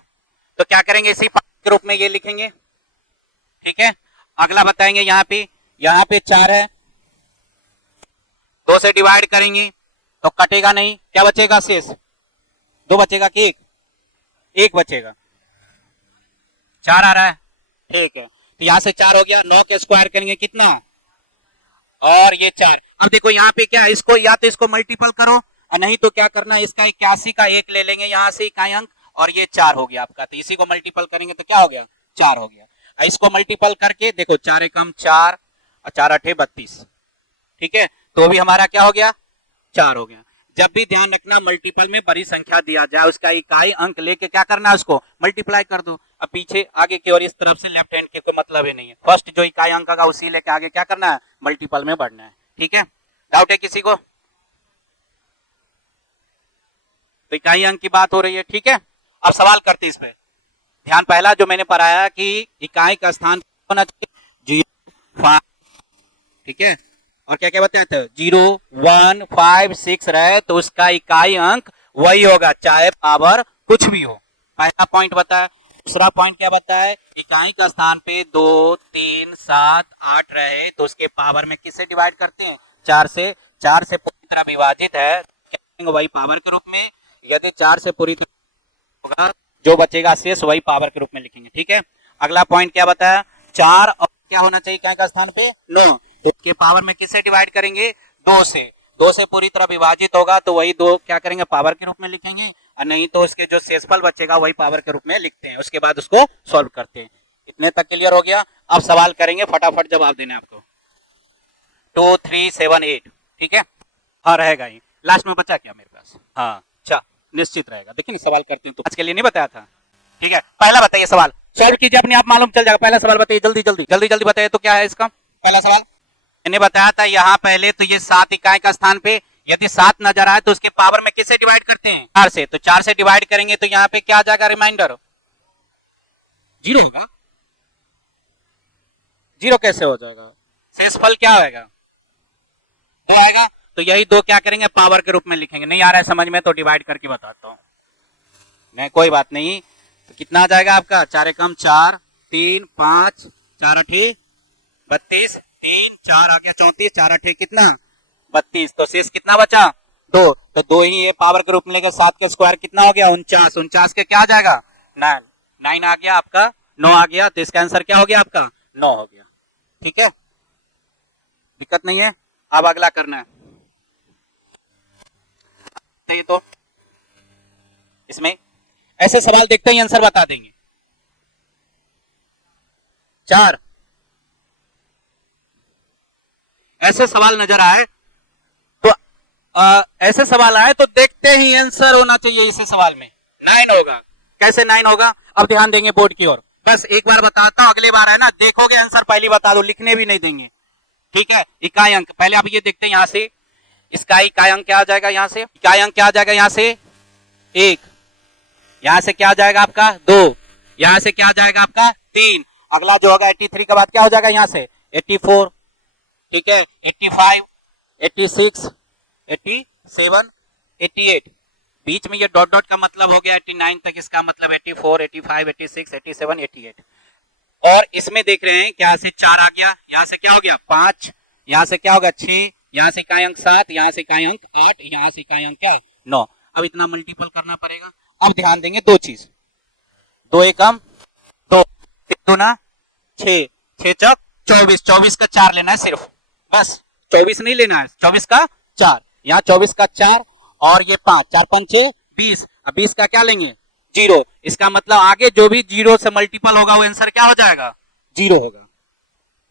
तो क्या करेंगे, इसी के रूप में ये लिखेंगे, ठीक है। अगला बताएंगे, यहाँ पे 4 है, 2 से डिवाइड करेंगे तो कटेगा नहीं, क्या बचेगा शेष, 2 बचेगा कि 1, 1 बचेगा, 4 आ रहा है, ठीक है। तो यहां से 4 हो गया, 9 के स्क्वायर करेंगे कितना, और ये 4। अब देखो यहाँ पे क्या है, इसको या तो इसको मल्टीपल करो और नहीं तो क्या करना है, इसका 81 का 1 ले लेंगे यहाँ से इकाई अंक, और ये 4 हो गया आपका, तो इसी को मल्टीपल करेंगे तो क्या हो गया, 4 हो गया। इसको मल्टीपल करके देखो, 4 एकम 4 और 4 अठे 32, ठीक है, तो भी हमारा क्या हो गया, 4 हो गया। जब भी ध्यान रखना, मल्टीपल में बड़ी संख्या दिया जाए उसका इकाई अंक लेके क्या करना है, उसको मल्टीप्लाई कर दो। अब पीछे आगे की ओर इस तरफ से लेफ्ट हैंड के कोई मतलब ही नहीं है, फर्स्ट जो इकाई अंक का उसी लेके आगे क्या करना है, मल्टीपल में बढ़ना है, ठीक है। डाउट है किसी को, तो इकाई अंक की बात हो रही है, ठीक है। अब सवाल करते इस पे ध्यान, पहला जो मैंने पढ़ाया कि इकाई का स्थान होना चाहिए 0 5, ठीक है, और क्या क्या बताया था, 0 1 5 6 रहे तो उसका इकाई अंक वही होगा, चाहे पावर कुछ भी हो। पहला पॉइंट बताया। दूसरा पॉइंट क्या बताया, इकाई का स्थान पे 2 3 7 8 रहे तो उसके पावर में किससे डिवाइड करते हैं, 4 से। 4 से पूरी तरह विभाजित है, क्या वही पावर के रूप में, यदि 4 से पूरी तरह होगा जो बचेगा शेष वही पावर के रूप में लिखेंगे, ठीक है। अगला पॉइंट क्या बताया, 4 और क्या होना चाहिए इकाई का स्थान पे, 9, के पावर में किससे डिवाइड करेंगे, 2 से। 2 से पूरी तरह विभाजित होगा तो वही 2 क्या करेंगे, पावर के रूप में लिखेंगे, और नहीं तो उसके जो शेषफल बचेगा वही पावर के रूप में लिखते हैं, उसके बाद उसको सॉल्व करते हैं। इतने तक क्लियर हो गया। अब सवाल करेंगे, फटाफट जवाब देने आपको। 2 3 7 8, ठीक है, हाँ रहेगा ही, लास्ट में बचा क्या मेरे पास, हाँ अच्छा निश्चित रहेगा। देखिए सवाल करते हैं, तो आज के लिए नहीं बताया था, ठीक है। पहला बताइए, सवाल सॉल्व कीजिए, अपने आप मालूम चल जाएगा। पहला सवाल बताइए, जल्दी जल्दी जल्दी जल्दी बताइए, तो क्या है इसका पहला सवाल। मैंने बताया था यहाँ पहले तो ये 7 इकाई का स्थान पे यदि 7 नजर आए तो उसके पावर में किससे डिवाइड करते हैं, 4 से। तो 4 से डिवाइड करेंगे तो यहाँ पे क्या आ जाएगा, रिमाइंडर 0 होगा। 0 कैसे हो जाएगा, शेषफल क्या होगा, 2 आएगा। तो यही 2 क्या करेंगे, पावर के रूप में लिखेंगे। नहीं आ रहा है समझ में तो डिवाइड करके बताता हूँ, नहीं कोई बात नहीं। तो कितना आ जाएगा आपका, 4 एकम 4 3 5 4 अठी 32, 3 4 आ गया 34, 4 अठे कितना 32, तो शेष कितना बचा 2, तो 2 ही ये पावर के रूप में लेकर 7 का स्क्वायर कितना हो गया 49, 49 के क्या आ जाएगा 9, 9 आ गया आपका, 9 आ गया, तो इसका आंसर क्या हो गया आपका 9 हो गया, ठीक है, दिक्कत नहीं है। अब अगला करना है, तो इसमें ऐसे सवाल देखते ही आंसर बता देंगे। 4 ऐसे सवाल नजर आए तो ऐसे सवाल आए तो देखते ही आंसर होना चाहिए इस सवाल में 9 होगा। कैसे 9 होगा? अब ध्यान देंगे बोर्ड की ओर, बस एक बार बताता हूं, अगली बार है ना देखोगे आंसर पहले बता दो, लिखने भी नहीं देंगे, ठीक है। इकाई अंक पहले आप ये देखते हैं, यहां से इसका इकाई अंक क्या आ जाएगा, यहां से इकाई अंक क्या आ जाएगा, यहां से 1, यहां से क्या आ जाएगा आपका 2, यहां से क्या आ जाएगा आपका 3, अगला जो होगा 83 के बाद क्या हो जाएगा यहां से 84, ठीक है, 85, 86, 87, 88, बीच में ये डॉट डॉट का मतलब हो गया 89 तक, इसका मतलब 84, 85, 86, 87, 88, और इसमें देख रहे हैं क्या से 4 आ गया, यहां से क्या हो गया 5, यहां से क्या होगा 6, यहां से इकाई अंक 7, यहां से इकाई अंक 8, यहां से इकाई अंक क्या 9, अब इतना मल्टीपल करना पड़ेगा। अब ध्यान देंगे दो चीज, 2 एकम 2, 3 दूना 6, 6 चौक 24, 24 का 4 लेना है सिर्फ, बस 24 नहीं लेना है, 24 का 4, यहाँ 24 का 4 और ये 5, 4 5 20, अब 20 का क्या लेंगे 0, इसका मतलब आगे जो भी 0 से मल्टीपल होगा वो आंसर क्या हो जाएगा 0 होगा,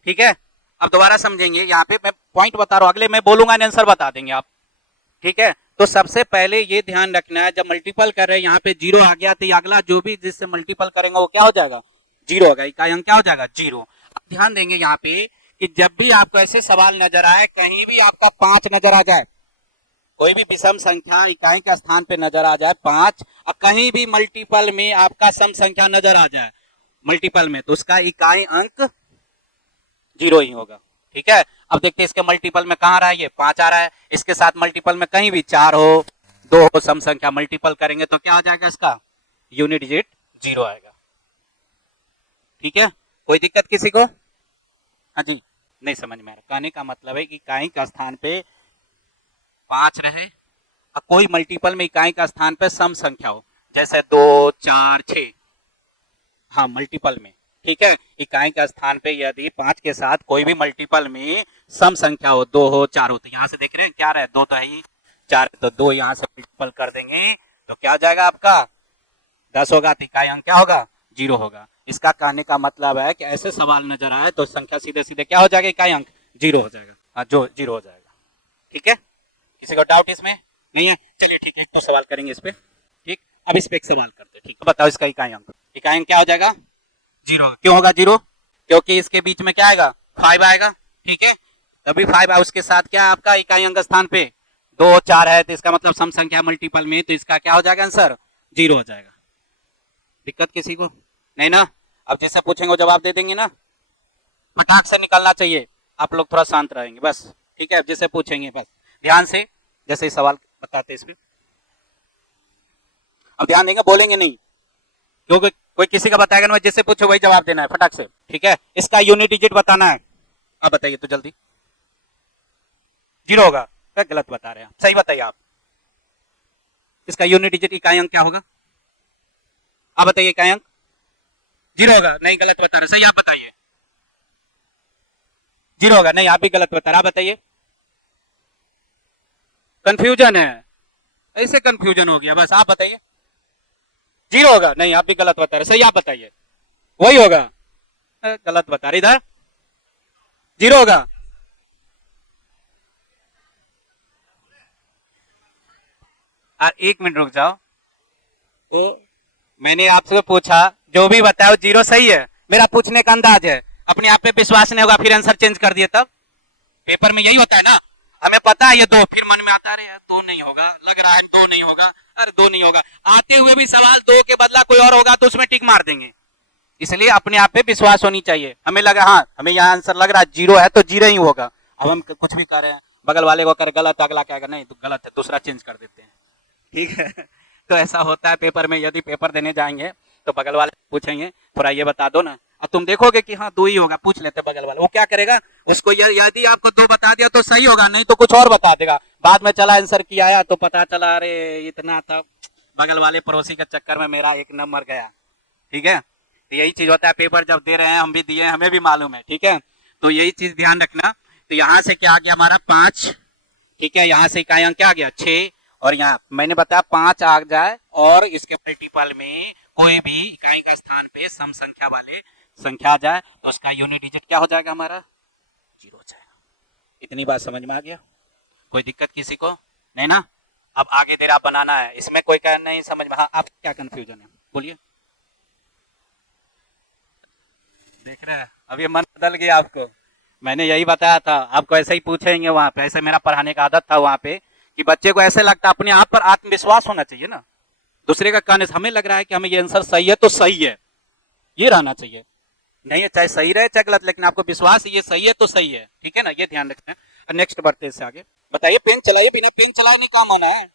ठीक है। अब दोबारा समझेंगे, यहाँ पे मैं पॉइंट बता रहा हूं, अगले मैं बोलूंगा आंसर बता देंगे आप, ठीक है। तो सबसे पहले ये ध्यान रखना है, जब मल्टीपल कर रहे हैं यहाँ पे 0 आ गया तो अगला जो भी जिससे मल्टीपल करेंगे वो क्या हो जाएगा 0 होगा, इकाई अंक क्या हो जाएगा 0। अब ध्यान देंगे यहाँ पे कि जब भी आपको ऐसे सवाल नजर आए, कहीं भी आपका 5 नजर आ जाए, कोई भी विषम संख्या इकाई के स्थान पे नजर आ जाए 5, और कहीं भी मल्टीपल में आपका सम संख्या नजर आ जाए मल्टीपल में, तो उसका इकाई अंक 0 ही होगा, ठीक है। अब देखते हैं इसके मल्टीपल में कहां रहा है, ये 5 आ रहा है, इसके साथ मल्टीपल में कहीं भी 4 हो 2 हो, सम संख्या मल्टीपल करेंगे तो क्या आ जाएगा, इसका यूनिट डिजिट 0 आएगा, ठीक है। कोई दिक्कत किसी को? हाँ जी, नहीं समझ में आ रहा, कहने का मतलब है कि इकाई का स्थान पे 5 रहे और कोई मल्टीपल में इकाई का स्थान पे सम संख्या हो, जैसे 2 4 6, हाँ मल्टीपल में, ठीक है। इकाई का स्थान पे यदि 5 के साथ कोई भी मल्टीपल में सम संख्या हो, 2 हो 4 हो, तो यहां से देख रहे हैं क्या रहे 2 तो है ही, 4 तो 2 यहां से मल्टीपल कर देंगे तो क्या आ जाएगा आपका 10 होगा, तो इकाई अंक क्या होगा 0 होगा। इसका कहने का मतलब है कि ऐसे सवाल नजर आए तो संख्या सीधे सीधे क्या हो जाएगा, इकाई अंक 0 हो जाएगा, हाँ जो 0 हो जाएगा, ठीक है। किसी को डाउट इसमें नहीं है? चलिए ठीक है, एक तो सवाल करेंगे इस पे, ठीक। अब इस पे एक सवाल करते हैं, ठीक है। बताओ इसका इकाई अंक, इकाई अंक क्या हो जाएगा 0, क्यों होगा 0? क्योंकि इसके बीच में क्या आएगा 5 आएगा, ठीक है, तभी 5 है, उसके साथ क्या आपका इकाई अंक स्थान पे 2 4 है, तो इसका मतलब सम संख्या मल्टीपल में, तो इसका क्या हो जाएगा आंसर 0 हो जाएगा। दिक्कत किसी को नहीं ना? अब जैसे पूछेंगे वो जवाब दे देंगे ना, फटाक से निकलना चाहिए, आप लोग थोड़ा शांत रहेंगे बस, ठीक है। अब जैसे पूछेंगे बस ध्यान से, जैसे सवाल बताते इस पे, अब ध्यान देंगे, बोलेंगे नहीं, क्योंकि कोई किसी का बताएगा ना, जैसे पूछो वही जवाब देना है फटाक से, ठीक है। इसका यूनिट डिजिट बताना है, अब बताइए तो जल्दी, 0 होगा क्या? गलत बता रहे हैं, सही बताइए आप, इसका यूनिट डिजिट इकाई अंक क्या होगा, आप बताइए, इकाई अंक 0 होगा, नहीं गलत बता रहे, सही आप बताइए, 0 होगा, नहीं आप भी गलत बता रहे, आप बताइए, कंफ्यूजन है, ऐसे कंफ्यूजन हो गया बस, आप बताइए 0 होगा, नहीं आप भी गलत बता रहे, सही आप बताइए, वही होगा, गलत बता रहे, इधर 0 होगा, एक मिनट रुक जाओ, तो मैंने आपसे पूछा, जो भी बताओ 0 सही है, मेरा पूछने का अंदाज है, अपने आप पे विश्वास नहीं होगा फिर आंसर चेंज कर दिए, तब पेपर में यही होता है ना, हमें पता है ये 2, फिर मन में आता है 2 नहीं होगा, लग रहा है 2 नहीं होगा, अरे 2 नहीं होगा, आते हुए भी सवाल 2 के बदला कोई और होगा तो उसमें टिक मार देंगे, इसलिए अपने आप पे विश्वास होनी चाहिए। हमें लगा हाँ हमें यहाँ आंसर लग रहा है 0 है तो 0 ही होगा, अब हम कुछ भी कर रहे हैं, बगल वाले को कर गलत, अगला कहेगा नहीं तो गलत है, दूसरा चेंज कर देते हैं, ठीक है। तो ऐसा होता है पेपर में, यदि पेपर देने जाएंगे तो बगल वाले पूछेंगे थोड़ा ये बता दो ना, और तुम देखोगे कि हाँ 2 ही होगा, पूछ लेते बगल वाले, वो क्या करेगा, उसको यदि आपको 2 बता दिया तो सही होगा, नहीं तो कुछ और बता देगा, बाद में चला आंसर किया आया तो पता चला अरे इतना था, बगल वाले पड़ोसी के चक्कर में मेरा 1 नंबर गया, ठीक है। तो यही चीज होता है, पेपर जब दे रहे हैं, हम भी दिए, हमें भी मालूम है, ठीक है। तो यही चीज ध्यान रखना। तो यहाँ से क्या आ गया हमारा 5, ठीक है, यहाँ से इकाई अंक क्या आ गया 6, और यहाँ मैंने बताया 5 आ जाए और इसके मल्टीपल में कोई भी इकाई का स्थान पे सम संख्या वाले संख्या आ जाए तो उसका यूनिट डिजिट क्या हो जाएगा हमारा 0 हो जाएगा। इतनी बात समझ में आ गया? कोई दिक्कत किसी को नहीं ना? अब आगे तेरा बनाना है, इसमें कोई नहीं समझ में, हाँ आप क्या कंफ्यूजन है बोलिए। देख रहे हैं अब ये मन बदल गया आपको। मैंने यही बताया था आपको, ऐसे ही पूछेंगे वहां पे, ऐसे मेरा पढ़ाने का आदत था वहां पे कि बच्चे को ऐसे लगता है, अपने आप पर आत्मविश्वास होना चाहिए ना, दूसरे का कहने से हमें लग रहा है कि हमें ये आंसर सही है तो सही है, ये रहना चाहिए। नहीं है चाहे सही रहे चाहे गलत, लेकिन आपको विश्वास है ये सही है तो सही है, ठीक है ना, ये ध्यान रखना है। नेक्स्ट बढ़ते इससे आगे। बताइए, पेन चलाइए, बिना पेन चलाए नहीं काम होना है।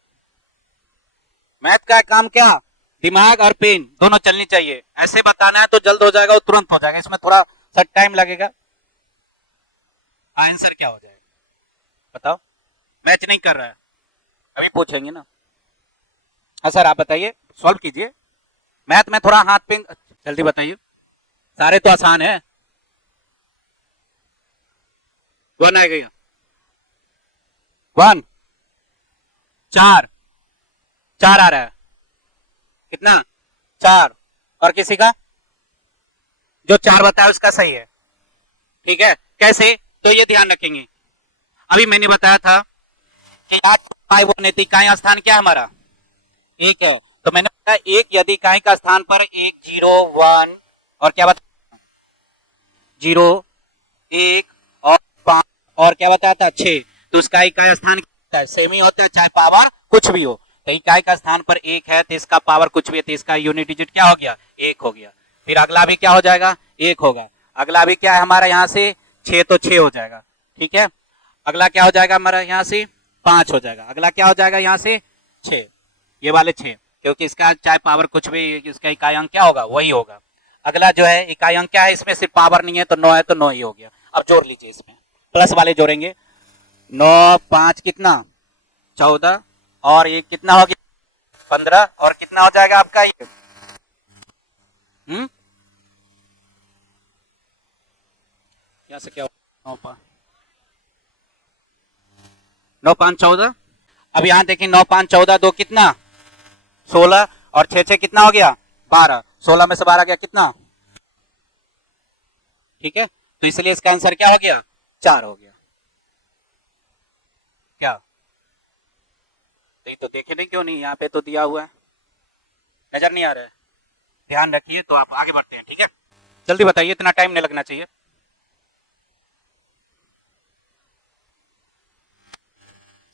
मैथ का काम क्या, दिमाग और पेन दोनों चलनी चाहिए। ऐसे बताना है तो जल्द हो जाएगा, वो तुरंत हो जाएगा, इसमें थोड़ा सा टाइम लगेगा। आंसर क्या हो जाएगा बताओ, मैच नहीं कर रहा है, अभी पूछेंगे ना। हाँ सर आप बताइए, सॉल्व कीजिए। मैथ में थोड़ा हाथ पेन, जल्दी बताइए, सारे तो आसान है। वन आएगा, वन, चार, चार आ रहा है, कितना, चार, और किसी का जो चार बताया उसका सही है, ठीक है। कैसे, तो ये ध्यान रखेंगे, अभी मैंने बताया था कि इकाई स्थान क्या है हमारा, एक है, तो मैंने बताया एक यदि इकाई का स्थान पर एक, जीरो, वन, और क्या बताया, जीरो, एक और पांच, और क्या बताया था, छह, तो उसका इकाई स्थान क्या है, सेम ही होता है चाहे पावर कुछ भी हो। तो इकाई का स्थान पर एक है तो इसका पावर कुछ भी है, तो इसका यूनिट डिजिट क्या हो गया, एक हो गया। फिर अगला भी क्या हो जाएगा, एक होगा। अगला भी क्या है हमारा यहाँ से छह, तो छह हो जाएगा, ठीक है। अगला क्या हो जाएगा हमारा यहाँ से पांच हो जाएगा। अगला क्या हो जाएगा यहाँ से छह, ये वाले छह, क्योंकि इसका चाहे पावर कुछ भी, इसका इकाई अंक क्या होगा वही होगा। अगला जो है इकाई अंक क्या है, इसमें सिर्फ पावर नहीं है तो नौ है, तो नौ ही हो गया। अब जोड़ लीजिए, इसमें प्लस वाले जोड़ेंगे, नौ, पांच कितना, 14, और एक कितना हो गया, 15, और कितना हो जाएगा आपका ये, क्या से क्या, 9 5 14। अब यहाँ देखिए 9 5 14, दो कितना, 16, और 6 6 कितना हो गया, 12, 16 में से 12 गया कितना, ठीक है। तो इसलिए इसका आंसर क्या हो गया, 4 हो गया। क्या तो देखे नहीं, क्यों नहीं, यहाँ पे तो दिया हुआ है, नजर नहीं आ रहा है, ध्यान रखिए। तो आप आगे बढ़ते हैं, ठीक है, जल्दी बताइए, इतना टाइम नहीं लगना चाहिए।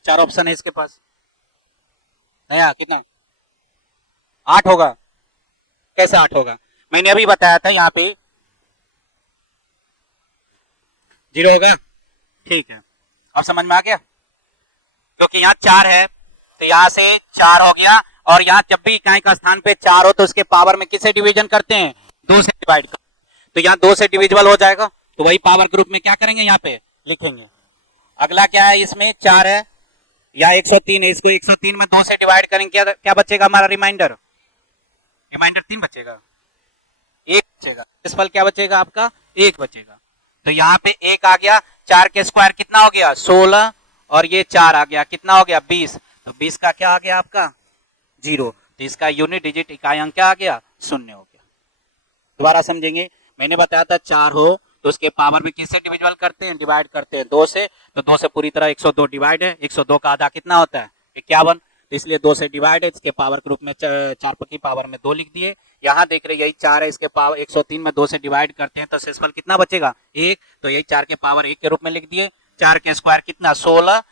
चार ऑप्शन है इसके पास, नया कितना है, 8 होगा। कैसे 8 होगा, मैंने अभी बताया था यहाँ पे 0 होगा, ठीक है। अब समझ में आ गया, क्योंकि यहाँ 4 है तो यहाँ से 4 हो गया, और यहाँ जब भी इकाई का स्थान पे 4 हो तो उसके पावर में किससे डिवीजन करते हैं, 2 से डिवाइड कर, तो यहाँ 2 से डिविजिबल हो जाएगा, तो वही पावर ग्रुप में क्या करेंगे, यहाँ पे लिखेंगे। अगला क्या है, इसमें 4 है या 103 है, इसको 103 में 2 से डिवाइड करेंगे, क्या क्या बचेगा हमारा रिमाइंडर, रिमाइंडर 3 बचेगा, एक बचेगा, इस पल क्या बचेगा आपका, एक बचेगा। तो यहाँ पे एक आ गया, 4 के स्क्वायर कितना हो गया, 16, और ये 4 आ गया, कितना हो गया, 20, तो 20 का क्या आ गया आपका, 0, तो इसका यूनिट डिजिट इकाई अंक क्या आ गया, 0 हो गया। दोबारा समझेंगे, मैंने बताया था 4 हो तो उसके पावर में किससे डिविजिबल करते हैं, डिवाइड करते हैं 2 से, तो 2 से पूरी तरह 102 डिवाइड है, 102 का आधा कितना होता है, 51, तो इसलिए 2 से डिवाइड है, इसके पावर के रूप में 4 की पावर में 2 लिख दिए। यहाँ देख रहे यही 4 है, इसके पावर 103 में 2 से डिवाइड करते हैं तो शेषफल कितना बचेगा, 1, तो यही 4 के पावर 1 के रूप में लिख दिए। 4 के स्क्वायर कितना, 16,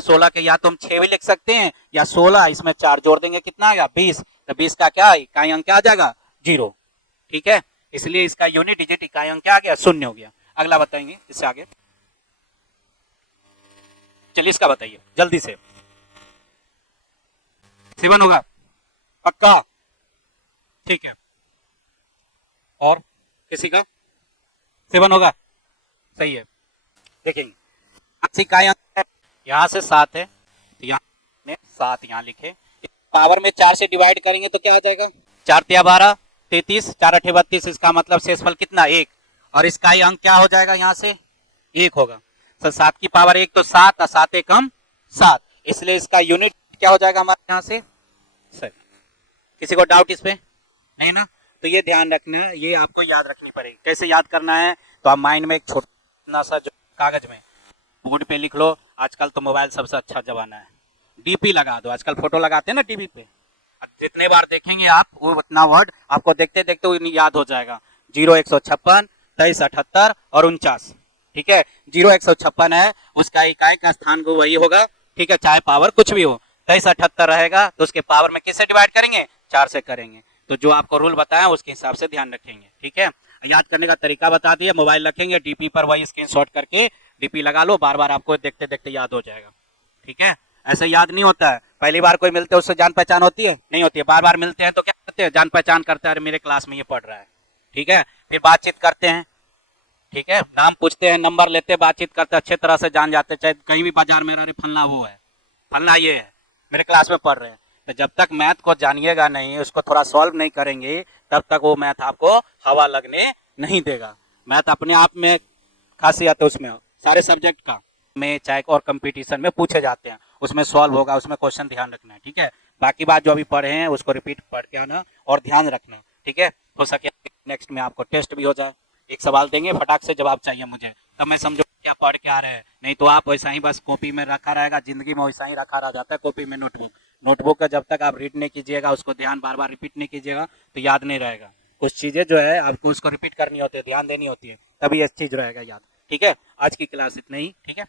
16 के या तो हम 6 भी लिख सकते हैं या 16, इसमें 4 जोड़ देंगे कितना आ गया, 20, तो 20 का क्या इकाई अंक क्या आ जाएगा, 0, ठीक है। इसलिए इसका यूनिट डिजिट इकाई अंक क्या आ गया, 0 हो गया। अगला बताएंगे इससे आगे, चलिए इसका बताइए जल्दी से, 7 होगा पक्का, ठीक है, और किसी का 7 होगा, सही है। देखेंगे इकाई अंक यहाँ से 7 है तो यहाँ 7 यहाँ लिखे, पावर में 4 से डिवाइड करेंगे तो क्या आ जाएगा, 4 तिया 12, 33, 4 अठे 32, इसका मतलब शेषफल कितना, 1, और इसका ही अंक क्या हो जाएगा, यहाँ से 1 होगा। तो 7 की पावर 1 तो 7, और 7 एक हम 7, इसलिए इसका यूनिट क्या हो जाएगा हमारे यहाँ से, सर किसी को डाउट इस पे नहीं ना, तो ये ध्यान रखना है, ये आपको याद रखनी पड़ेगी। कैसे याद करना है, तो आप माइंड में एक छोटा सा जो कागज में बोर्ड पे लिख लो, आजकल तो मोबाइल सबसे अच्छा जमाना है, डीपी लगा दो, आजकल फोटो लगाते हैं ना टीवी पे, जितने बार देखेंगे आप वो उतना वर्ड आपको देखते देखते वो याद हो जाएगा। 0, 156, 23, 78 और 49। ठीक है, 0, 156 है, उसका इकाई का स्थान को वही होगा। ठीक है, चाहे पावर कुछ भी हो। 23, 78 रहेगा तो उसके पावर में किससे डिवाइड करेंगे? 4 से करेंगे। तो जो आपको रूल बताया उसके हिसाब से ध्यान रखेंगे। ठीक है, याद करने का तरीका बता दिया। मोबाइल रखेंगे, डीपी पर वही स्क्रीनशॉट करके डीपी लगा लो, बार बार आपको देखते देखते याद हो जाएगा। ठीक है, ऐसे याद नहीं होता है। पहली बार कोई मिलते है उससे जान पहचान होती है? नहीं होती है। बार बार मिलते हैं तो क्या करते हैं? जान पहचान करते हैं, अरे मेरे क्लास में ये पढ़ रहा है। ठीक है, फिर बातचीत करते हैं। ठीक है, नाम पूछते हैं, नंबर लेते हैं, बातचीत करते हैं, अच्छे तरह से जान जाते हैं। चाहे कहीं भी बाजार में, अरे फलना वो है, फलना ये है, मेरे क्लास में पढ़ रहे हैं। तो जब तक मैथ को जानिएगा नहीं, उसको थोड़ा सॉल्व नहीं करेंगे, तब तक वो मैथ आपको हवा लगने नहीं देगा। मैथ अपने आप में खासियत है, उसमें सारे सब्जेक्ट का में चाहे और कंपटीशन में पूछे जाते हैं, उसमें सॉल्व होगा, उसमें क्वेश्चन ध्यान रखना है। ठीक है, बाकी बात जो अभी पढ़े हैं उसको रिपीट पढ़ के आना और ध्यान रखना। ठीक है, हो सके नेक्स्ट में आपको टेस्ट भी हो जाए, एक सवाल देंगे, फटाक से जवाब चाहिए मुझे, तब मैं समझो क्या पढ़ के आ रहे हैं। नहीं तो आप वैसा ही बस कॉपी में रखा रहेगा, जिंदगी में वैसा ही रखा रह जाता है कॉपी में, नोटबुक। नोटबुक का जब तक आप रीड नहीं कीजिएगा, उसको ध्यान बार बार रिपीट नहीं कीजिएगा, तो याद नहीं रहेगा। कुछ चीजें जो है आपको उसको रिपीट करनी होती है, ध्यान देनी होती है, तभी ये चीज रहेगा याद। ठीक है, आज की क्लास इतना ही। ठीक है।